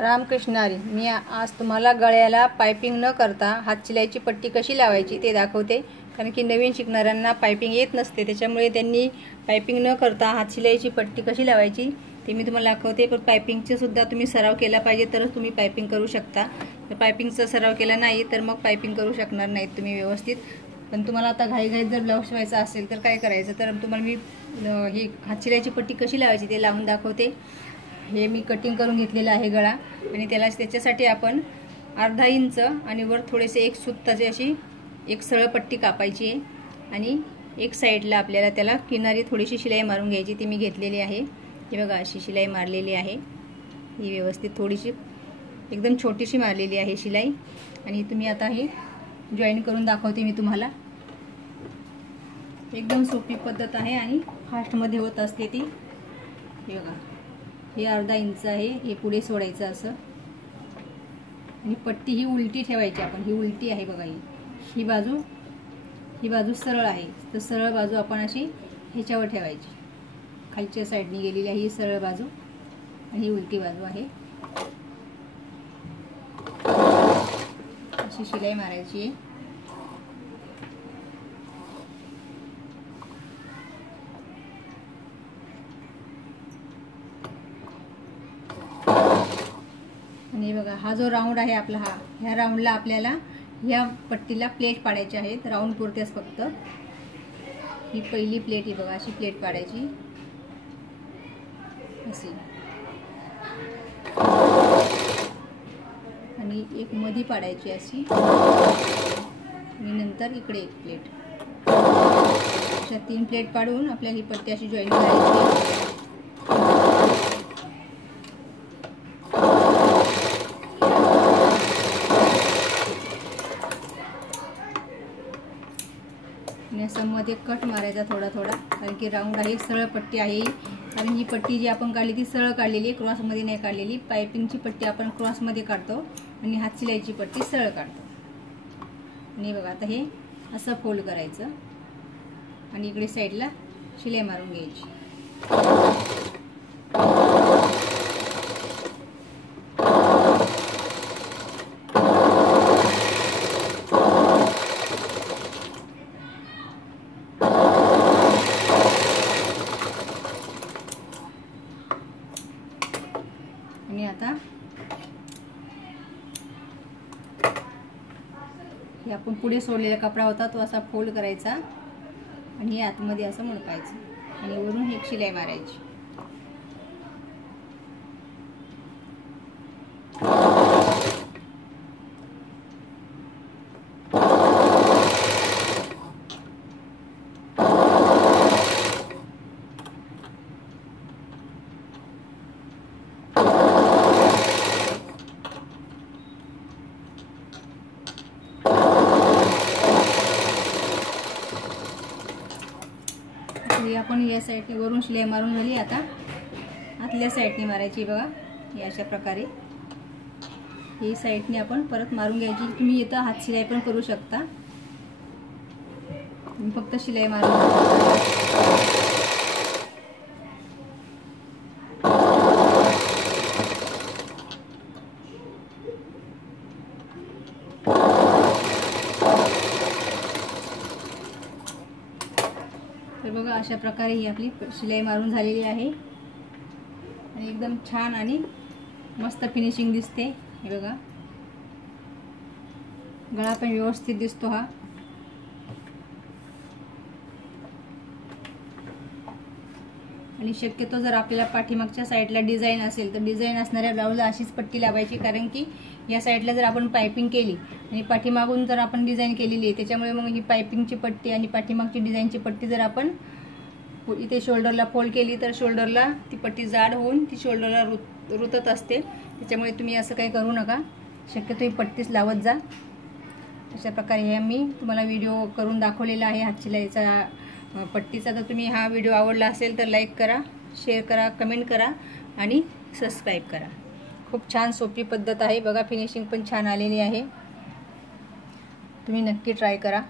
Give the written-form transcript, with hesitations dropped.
रामकृष्ण हरी। मी आज तुम्हाला गळ्याला पाइपिंग न करता हात शिलाईची पट्टी कशी लावायची ते दाखवते। कारण की नवीन शिकणाऱ्यांना पाइपिंग येत नसते, त्याच्यामुळे त्यांनी पाइपिंग न करता हात शिलाईची पट्टी कशी लावायची ते मी तुम्हाला दाखवते। पण पाइपिंगचे सुद्धा तुम्ही सराव केला पाहिजे तरच तुम्ही पाइपिंग करू शकता। तर पाइपिंगचा सराव केला नाही तर मग पाइपिंग करू शकणार नाहीत तुम्ही व्यवस्थित। पण तुम्हाला आता घाईघाईत जर ब्लाऊज शिवायचा असेल तर काय करायचं, तर तुम्हाला मी ही हात शिलाईची पट्टी कशी लावायची ते लावून दाखवते। हे मी कटिंग करून घेतलेला आहे गळा, आणि त्याच्यासाठी आपण अर्धा इंच आणि वर थोडेसे एक सुताची अशी एक सरळ पट्टी कापायची आहे, आणि एक साइडला आपल्याला त्याला किनारी थोडीशी शिलाई मारून घ्यायची। ती मी घेतलेली आहे। हे बघा अशी शिलाई मारलेली आहे, ही व्यवस्थित थोडीशी एकदम छोटीशी मारलेली आहे शिलाई। आणि तुम्ही आता ही जॉईन करून दाखवते मी तुम्हाला। एकदम सोपी पद्धत आहे आणि फास्ट मध्ये होत असते ती। हे बघा हे अर्धा इंच आहे, हे पुढे सोडायचं असं, आणि पट्टी ही उलटी ठेवायची आपण। ही उलटी आहे बघा, ही बाजू सरळ आहे, तर सरळ बाजू आपण अशी ह्याच्यावर ठेवायची। खालच्या साईडने गेलेली आहे ही सरळ बाजू, आणि ही उलटी बाजू आहे। अशी शिलाई मारायची आहे। आणि बघा हा जो राऊंड आहे आपला, ह्या राऊंडला आपल्याला ह्या पट्टीला प्लेट पाडायची आहेत। राऊंड पुरतेच फक्त ही पहिली प्लेट ही बघा, अशी प्लेट पाडायची अशी, आणि एक मधी पाडायची अशी, आणि नंतर इकडे एक प्लेट। अशा 3 प्लेट पाडून आपल्याला ही पट्टी अशी जॉईन करायची। असं मध्ये कट मारायचा थोडा थोडा, कारण की राऊंड आहे, सरळ पट्टी आहे। कारण ही पट्टी जी आपण काढली ती सरळ काढलेली आहे, क्रॉसमध्ये नाही काढलेली। पाइपिंगची पट्टी आपण क्रॉसमध्ये काढतो आणि हात शिलाईची पट्टी सरळ काढतो। आणि बघा आता हे असं फोल्ड करायचं, आणि इकडे साईडला शिलाई मारून घ्यायची। आणि आता हे आपण पुढे सोडलेला कपडा होता तो असा फोल्ड करायचा, आणि हे आतमध्ये असं मुडकायचं, आणि वरून एक शिलाई मारायची। आपण या साईडने वरून शिलाई मारून झाली, आता आतल्या साईडने मारायची बघा। हे अशा प्रकारे ही साईडने आपण परत मारून घ्यायची। तुम्ही इथं हात शिलाई पण करू शकता, तुम्ही फक्त शिलाई मारून तर बघा अशा प्रकारे ही आपली शिलाई मारून झालेली आहे, आणि एकदम छान आणि मस्त फिनिशिंग दिसते। हे बघा गळा पण व्यवस्थित दिसतो हा। आणि शक्यतो जर आपल्याला पाठीमागच्या साईडला डिझाईन असेल तर डिझाईन असणाऱ्या ब्लाऊजला अशीच पट्टी लावायची, कारण की या साईडला जर आपण पाइपिंग केली आणि पाठीमागून जर आपण डिझाईन केलेली आहे, त्याच्यामुळे मग ही पाइपिंगची पट्टी आणि पाठीमागची डिझाईनची पट्टी जर आपण इथे शोल्डरला फोल्ड केली तर शोल्डरला ती पट्टी जाड होऊन ती शोल्डरला रुतत असते। त्याच्यामुळे तुम्ही असं काही करू नका, शक्यतो ही पट्टीच लावत जा। अशा प्रकारे हे मी तुम्हाला व्हिडिओ करून दाखवलेला आहे हात शिलाईचा पट्टीचा। तर तुम्ही हा व्हिडिओ आवडला असेल तर लाईक करा, शेअर करा, कमेंट करा आणि सबस्क्राईब करा। खूप छान सोपी पद्धत आहे बघा, फिनिशिंग पण छान आलेली आहे, तुम्ही नक्की ट्राय करा।